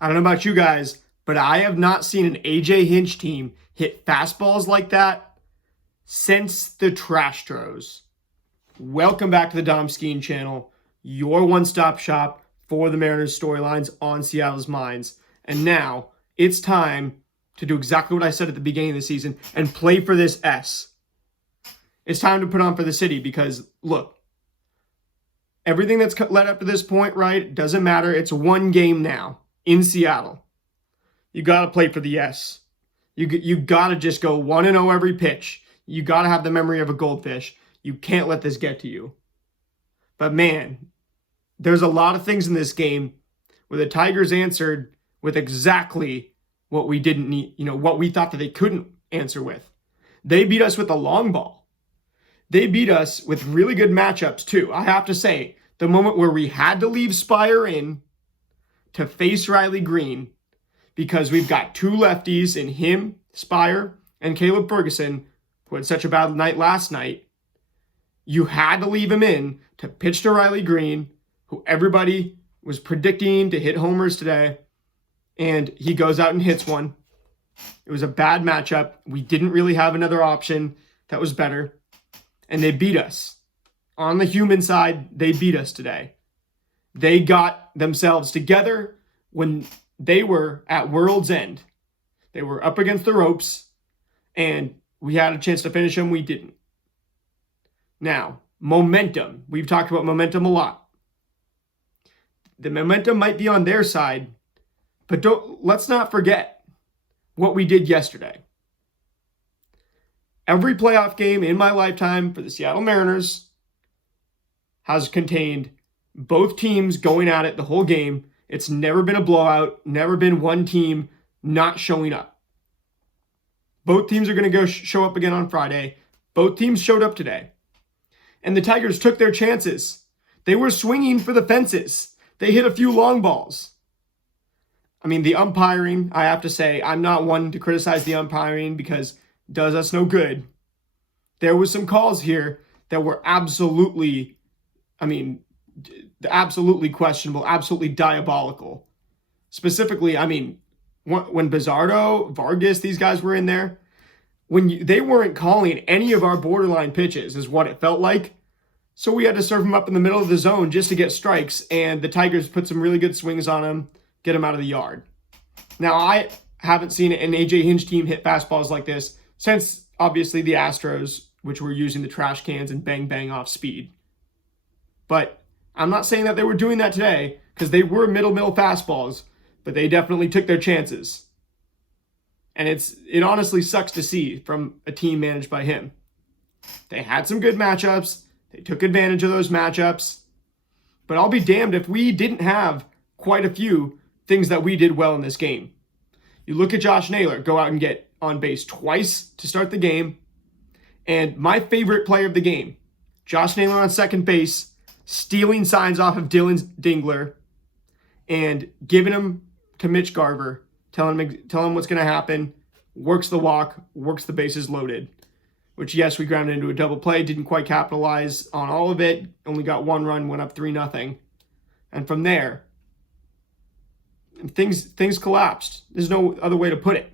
I don't know about you guys, but I have not seen an AJ Hinch team hit fastballs like that since the Trash Tros. Welcome back to the Dom Skeen channel, your one-stop shop for the Mariners storylines on Seattle's minds. And now it's time to do exactly what I said at the beginning of the season and play for this S. It's time to put on for the city because, look, everything that's led up to this point, right, doesn't matter. It's one game now in Seattle. You got to play for the S. You got to just go 1-0 every pitch. You got to have the memory of a goldfish. You can't let this get to you. But man, there's a lot of things in this game where the Tigers answered with exactly what we didn't need, what we thought that they couldn't answer with. They beat us with the long ball. They beat us with really good matchups too. I have to say, the moment where we had to leave Spire in to face Riley Green, because we've got two lefties in him, Spire, and Caleb Ferguson, who had such a bad night last night. You had to leave him in to pitch to Riley Green, who everybody was predicting to hit homers today, and he goes out and hits one. It was a bad matchup. We didn't really have another option that was better, and they beat us. On the human side, they beat us today. They got themselves together when they were at world's end. They were up against the ropes, and we had a chance to finish them. We didn't. Now, momentum. We've talked about momentum a lot. The momentum might be on their side, but let's not forget what we did yesterday. Every playoff game in my lifetime for the Seattle Mariners has contained both teams going at it the whole game. It's never been a blowout, never been one team not showing up. Both teams are going to show up again on Friday. Both teams showed up today. And the Tigers took their chances. They were swinging for the fences. They hit a few long balls. I mean, the umpiring, I have to say, I'm not one to criticize the umpiring because it does us no good. There was some calls here that were absolutely questionable, absolutely diabolical. Specifically, when Bizardo, Vargas, these guys were in there, they weren't calling any of our borderline pitches is what it felt like. So we had to serve them up in the middle of the zone just to get strikes, and the Tigers put some really good swings on them, get them out of the yard. Now, I haven't seen an AJ Hinch team hit fastballs like this since, obviously, the Astros, which were using the trash cans and bang off speed. But I'm not saying that they were doing that today, because they were middle fastballs, but they definitely took their chances. And it honestly sucks to see from a team managed by him. They had some good matchups. They took advantage of those matchups. But I'll be damned if we didn't have quite a few things that we did well in this game. You look at Josh Naylor, go out and get on base twice to start the game. And my favorite player of the game, Josh Naylor on second base, stealing signs off of Dylan Dingler and giving them to Mitch Garver, telling him what's going to happen, works the walk, works the bases loaded. Which, yes, we grounded into a double play, didn't quite capitalize on all of it, only got one run, went up 3-0. And from there, things collapsed. There's no other way to put it.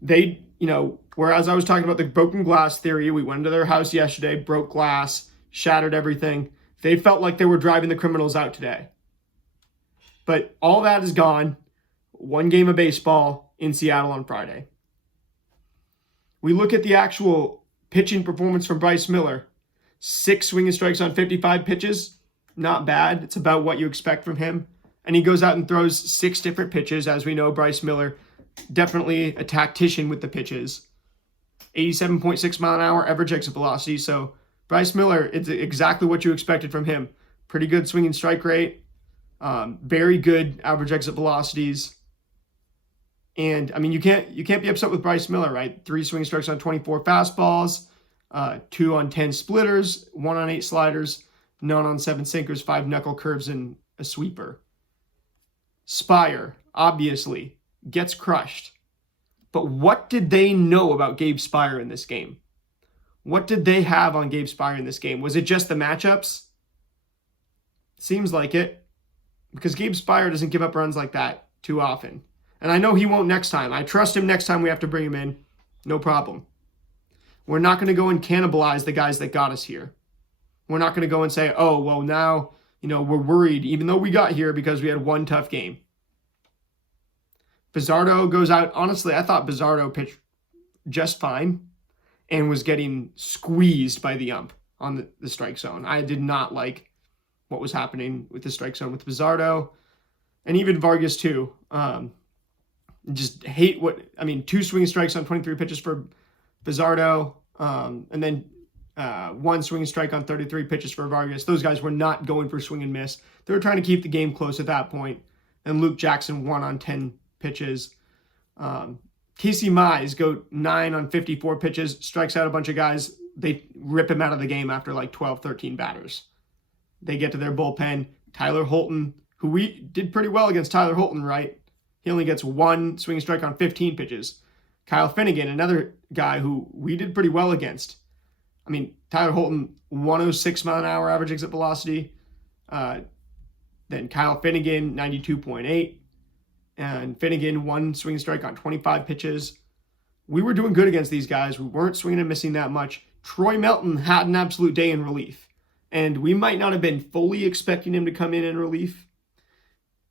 They, whereas I was talking about the broken glass theory, we went to their house yesterday, broke glass, shattered everything. They felt like they were driving the criminals out today. But all that is gone. One game of baseball in Seattle on Friday. We look at the actual pitching performance from Bryce Miller. 6 swinging strikes on 55 pitches. Not bad. It's about what you expect from him. And he goes out and throws 6 different pitches. As we know, Bryce Miller, definitely a tactician with the pitches. 87.6 mile an hour average exit velocity. So Bryce Miller, it's exactly what you expected from him. Pretty good swinging strike rate. Very good average exit velocities. And you can't be upset with Bryce Miller, right? 3 swing strikes on 24 fastballs, 2 on 10 splitters, 1 on 8 sliders, none on 7 sinkers, 5 knuckle curves, and a sweeper. Spire, obviously, gets crushed. But what did they know about Gabe Spire in this game? What did they have on Gabe Spire in this game? Was it just the matchups? Seems like it. because Gabe Spire doesn't give up runs like that too often. And I know he won't next time. I trust him next time we have to bring him in. No problem. We're not going to go and cannibalize the guys that got us here. We're not going to go and say, oh, well, now, we're worried, even though we got here because we had one tough game. Bizzardo goes out. Honestly, I thought Bizzardo pitched just fine and was getting squeezed by the ump on the strike zone. I did not like what was happening with the strike zone with Bizzardo, and even Vargas too. Just hate 2 swinging strikes on 23 pitches for Bizzardo, and then 1 swinging strike on 33 pitches for Vargas. Those guys were not going for swing and miss. They were trying to keep the game close at that point. And Luke Jackson 1 on 10 pitches. Casey Mize go 9 on 54 pitches, strikes out a bunch of guys. They rip him out of the game after like 12, 13 batters. They get to their bullpen. Tyler Holton, who we did pretty well against Tyler Holton, right? He only gets 1 swing strike on 15 pitches. Kyle Finnegan, another guy who we did pretty well against. Tyler Holton, 106 mile an hour average exit velocity. Then Kyle Finnegan, 92.8. And Finnegan, 1 swing strike on 25 pitches. We were doing good against these guys. We weren't swinging and missing that much. Troy Melton had an absolute day in relief. And we might not have been fully expecting him to come in relief.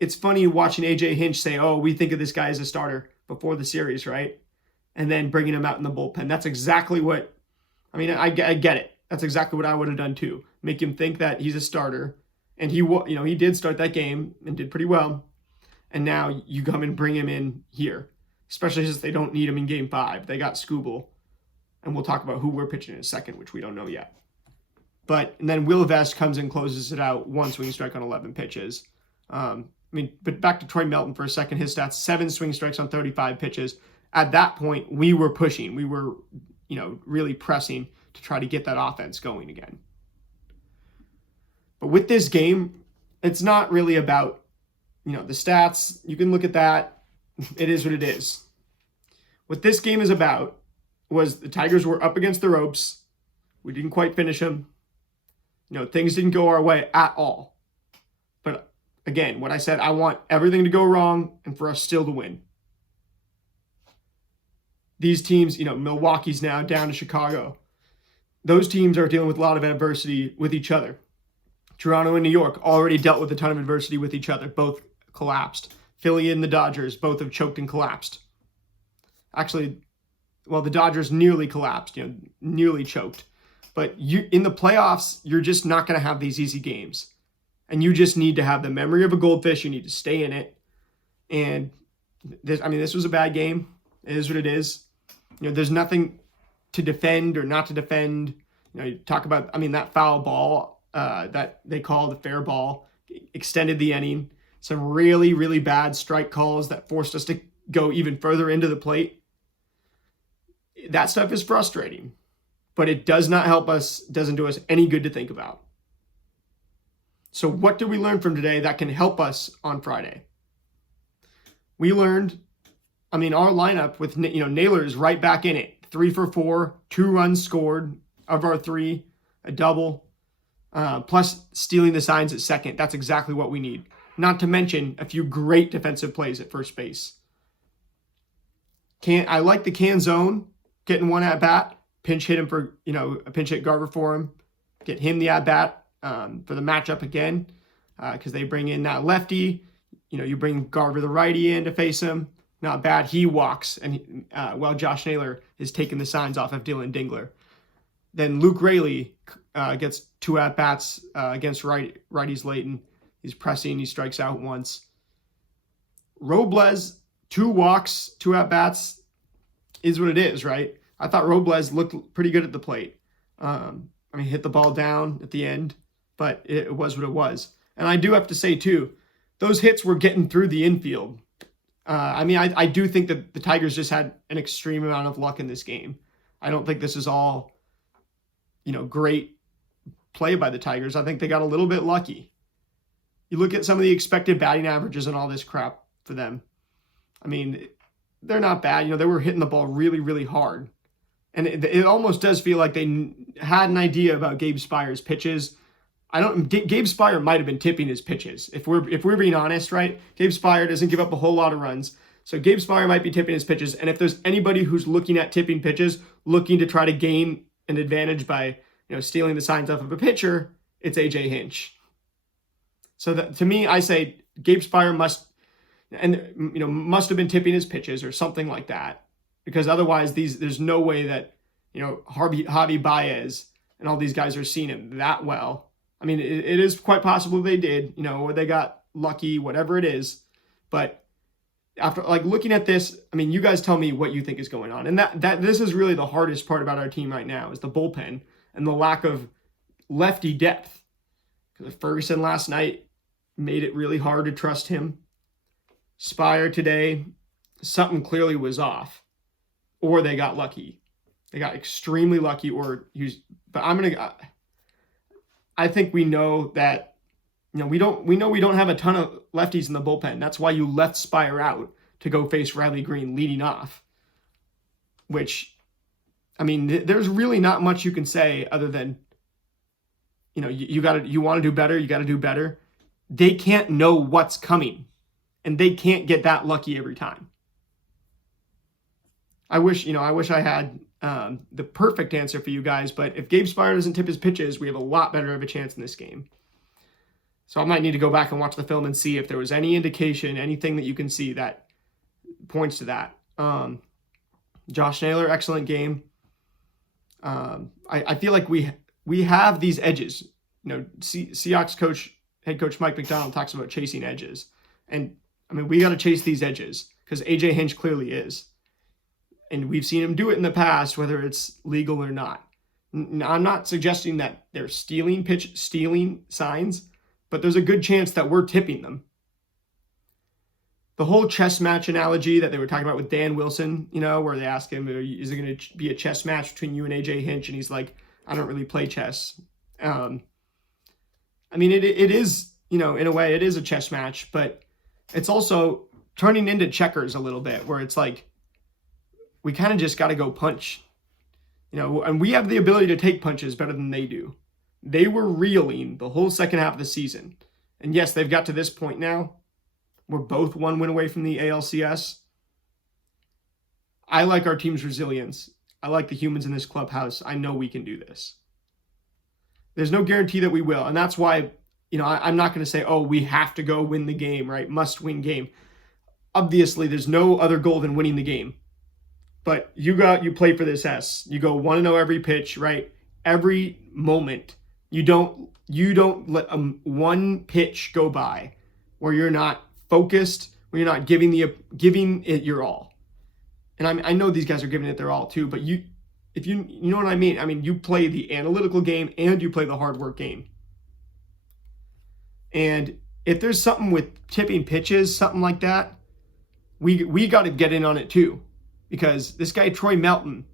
It's funny watching AJ Hinch say, oh, we think of this guy as a starter before the series, right? And then bringing him out in the bullpen. That's exactly what, I get it. That's exactly what I would have done too. Make him think that he's a starter. And he did start that game and did pretty well. And now you come and bring him in here, especially since they don't need him in Game 5. They got Skubal. And we'll talk about who we're pitching in a second, which we don't know yet. And then Will Vest comes and closes it out, 1 swing strike on 11 pitches. But back to Troy Melton for a second. His stats, 7 swing strikes on 35 pitches. At that point, we were pushing. We were, really pressing to try to get that offense going again. But with this game, it's not really about, the stats. You can look at that. It is what it is. What this game is about was the Tigers were up against the ropes. We didn't quite finish them. Things didn't go our way at all. But again, what I said, I want everything to go wrong and for us still to win. These teams, Milwaukee's now down to Chicago. Those teams are dealing with a lot of adversity with each other. Toronto and New York already dealt with a ton of adversity with each other. Both collapsed. Philly and the Dodgers both have choked and collapsed. Actually, the Dodgers nearly collapsed, nearly choked. But in the playoffs, you're just not going to have these easy games. And you just need to have the memory of a goldfish. You need to stay in it. And this was a bad game. It is what it is. There's nothing to defend or not to defend. You talk about, that foul ball that they called a fair ball extended the inning. Some really, really bad strike calls that forced us to go even further into the plate. That stuff is frustrating, but it does not help us, doesn't do us any good to think about. So what did we learn from today that can help us on Friday? We learned, our lineup with, Naylor is right back in it. 3 for 4, 2 runs scored of our 3, a double, plus stealing the signs at second. That's exactly what we need. Not to mention a few great defensive plays at first base. I like the Canzone getting 1 at bat, pinch hit him for, a pinch hit Garver for him, get him the at bat for the matchup again, because they bring in that lefty. You bring Garver the righty in to face him. Not bad. He walks, and while Josh Naylor is taking the signs off of Dylan Dingler. Then Luke Raley gets 2 at bats against righties Layton. He's pressing. He strikes out once. Robles, 2 walks, 2 at bats, is what it is, right? I thought Robles looked pretty good at the plate. Hit the ball down at the end, but it was what it was. And I do have to say too, those hits were getting through the infield. I do think that the Tigers just had an extreme amount of luck in this game. I don't think this is all, great play by the Tigers. I think they got a little bit lucky. You look at some of the expected batting averages and all this crap for them. They're not bad. They were hitting the ball really, really hard. And it almost does feel like they had an idea about Gabe Spire's pitches. Gabe Spire might have been tipping his pitches. If we're being honest, right? Gabe Spire doesn't give up a whole lot of runs. So Gabe Spire might be tipping his pitches. And if there's anybody who's looking at tipping pitches, looking to try to gain an advantage by, stealing the signs off of a pitcher, it's AJ Hinch. So that, to me, I say Gabe Spire must have been tipping his pitches or something like that, because otherwise there's no way that, Javi Baez and all these guys are seeing him that well. I mean, it is quite possible they did, or they got lucky, whatever it is. But after looking at this, I mean, you guys tell me what you think is going on. And that this is really the hardest part about our team right now, is the bullpen and the lack of lefty depth. Because Ferguson last night made it really hard to trust him. Spire today, something clearly was off, or they got lucky. They got extremely lucky, I think we know that, we don't have a ton of lefties in the bullpen. That's why you left Spire out to go face Riley Green leading off, which, I mean, there's really not much you can say other than, you want to do better. You got to do better. They can't know what's coming, and they can't get that lucky every time. I wish I had the perfect answer for you guys, but if Gabe Spire doesn't tip his pitches, we have a lot better of a chance in this game. So I might need to go back and watch the film and see if there was any indication, anything that you can see that points to that. Josh Naylor, excellent game. I feel like we have these edges. Seahawks head coach Mike McDonald talks about chasing edges. And, I mean, we got to chase these edges because A.J. Hinch clearly is. And we've seen him do it in the past, whether it's legal or not. I'm not suggesting that they're stealing signs, but there's a good chance that we're tipping them. The whole chess match analogy that they were talking about with Dan Wilson, where they ask him, is it going to be a chess match between you and AJ Hinch? And he's like, I don't really play chess. I mean, it is, in a way, it is a chess match, but it's also turning into checkers a little bit, where it's like, we kind of just got to go punch, and we have the ability to take punches better than they do. They were reeling the whole second half of the season. And yes, they've got to this point now. We're both one win away from the ALCS. I like our team's resilience. I like the humans in this clubhouse. I know we can do this. There's no guarantee that we will. And that's why, I'm not going to say, oh, we have to go win the game, right? Must win game. Obviously, there's no other goal than winning the game. But you play for this S. You go 1-0 every pitch, right? Every moment. You don't let one pitch go by where you're not focused, where you're not giving it your all. And I know these guys are giving it their all too, but you know what I mean? I mean, you play the analytical game and you play the hard work game. And if there's something with tipping pitches, something like that, we got to get in on it too. Because this guy, Troy Melton,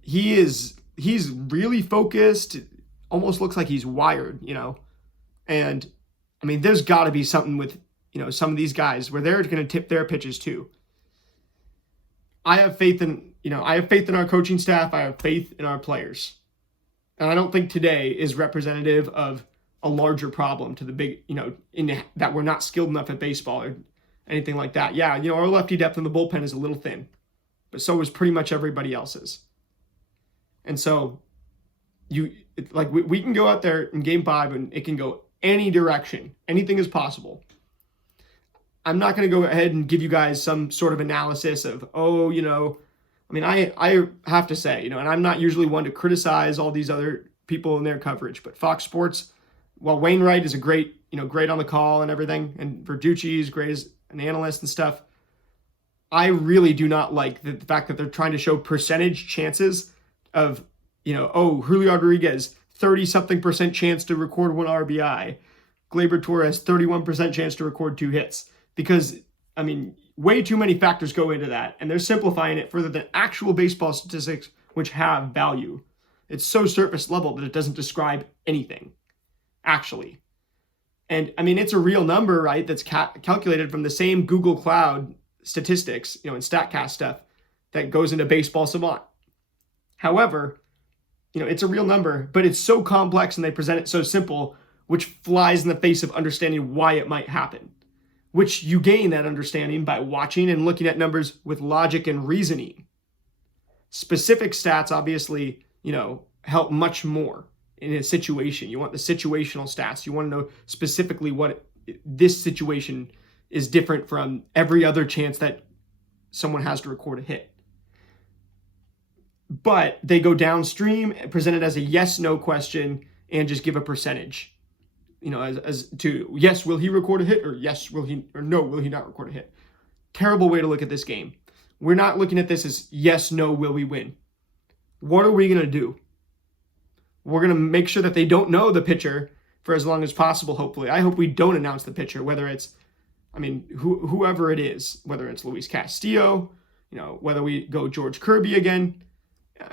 he's really focused, almost looks like he's wired, And, I mean, there's got to be something with, some of these guys where they're going to tip their pitches too. I have faith in our coaching staff. I have faith in our players. And I don't think today is representative of a larger problem to the big, in that we're not skilled enough at baseball or anything like that. Yeah, our lefty depth in the bullpen is a little thin, but so is pretty much everybody else's. And so we can go out there in game 5 and it can go any direction. Anything is possible. I'm not going to go ahead and give you guys some sort of analysis of, I have to say, and I'm not usually one to criticize all these other people in their coverage, but Fox Sports, while Wainwright is a great on the call and everything, and Verducci is great as an analyst and stuff, I really do not like the fact that they're trying to show percentage chances of, Julio Rodriguez, 30-something% chance to record 1 RBI. Gleyber Torres, 31% chance to record 2 hits. Because, way too many factors go into that, and they're simplifying it further than actual baseball statistics, which have value. It's so surface level that it doesn't describe anything, actually. And, it's a real number, right, that's calculated from the same Google Cloud statistics, and StatCast stuff that goes into Baseball Savant. However, it's a real number, but it's so complex and they present it so simple, which flies in the face of understanding why it might happen, which you gain that understanding by watching and looking at numbers with logic and reasoning. Specific stats, obviously, help much more in a situation. You want the situational stats. You want to know specifically what this situation is different from every other chance that someone has to record a hit. But they go downstream and present it as a yes/no question and just give a percentage. As to yes, will he record a hit, or yes, will he, or no, will he not record a hit? Terrible way to look at this game. We're not looking at this as yes, no, will we win? What are we going to do? We're going to make sure that they don't know the pitcher for as long as possible, hopefully. I hope we don't announce the pitcher, whether it's, whoever it is, whether it's Luis Castillo, whether we go George Kirby again.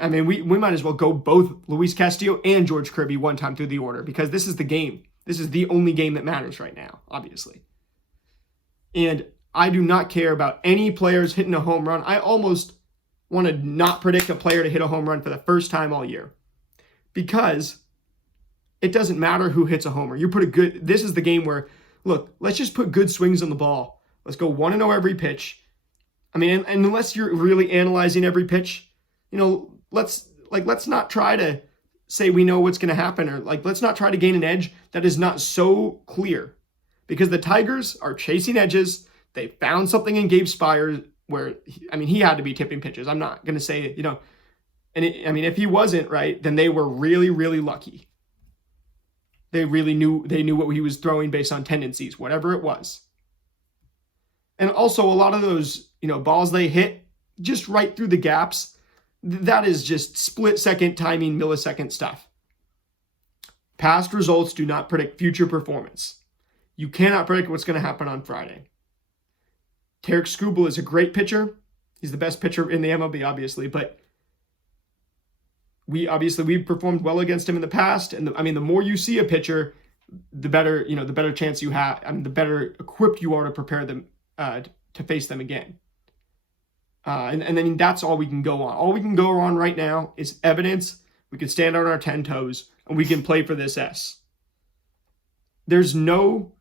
We might as well go both Luis Castillo and George Kirby one time through the order, because this is the game. This is the only game that matters right now, obviously. And I do not care about any players hitting a home run. I almost want to not predict a player to hit a home run for the first time all year, because it doesn't matter who hits a homer. This is the game where, look, let's just put good swings on the ball. Let's go 1-0 every pitch. And unless you're really analyzing every pitch, let's not try to say we know what's going to happen, or let's not try to gain an edge that is not so clear, because the Tigers are chasing edges. They found something in Gabe Spires where, he had to be tipping pitches. I'm not going to say, if he wasn't, right, then they were really, really lucky. They knew what he was throwing based on tendencies, whatever it was. And also a lot of those, balls they hit just right through the gaps, that is just split-second timing, millisecond stuff. Past results do not predict future performance. You cannot predict what's going to happen on Friday. Tarek Skubal is a great pitcher. He's the best pitcher in the MLB, obviously, but we've performed well against him in the past. And the more you see a pitcher, the better, the better chance you have, the better equipped you are to prepare them to face them again. And then that's all we can go on. All we can go on right now is evidence. We can stand on our 10 toes and we can play for this S. There is no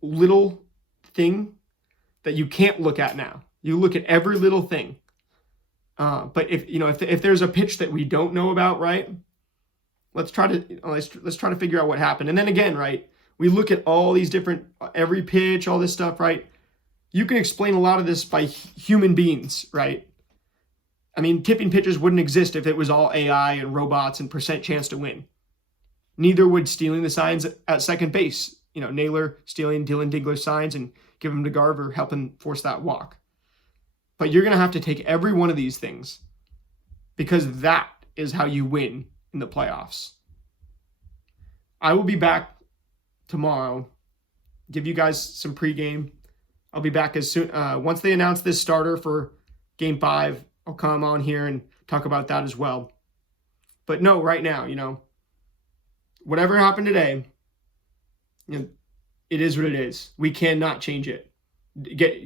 little thing that you can't look at now. You look at every little thing. But if there's a pitch that we don't know about, right? Let's try to figure out what happened. And then again, right, we look at all these different, every pitch, all this stuff, right? You can explain a lot of this by human beings, right? Tipping pitchers wouldn't exist if it was all AI and robots and percent chance to win. Neither would stealing the signs at second base. Naylor stealing Dylan Digler's signs and give them to Garver, helping force that walk. But you're going to have to take every one of these things, because that is how you win in the playoffs. I will be back tomorrow, give you guys some pregame. I'll be back as soon, once they announce this starter for Game 5, I'll come on here and talk about that as well. But no, right now, whatever happened today, it is what it is. We cannot change it.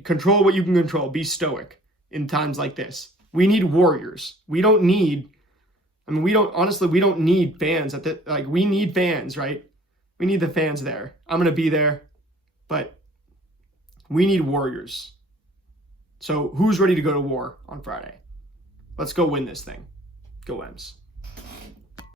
Control what you can control. Be stoic in times like this. We need warriors. We don't need we don't need fans we need fans, right? We need the fans there. I'm going to be there, but we need warriors. So who's ready to go to war on Friday? Let's go win this thing. Go Ems.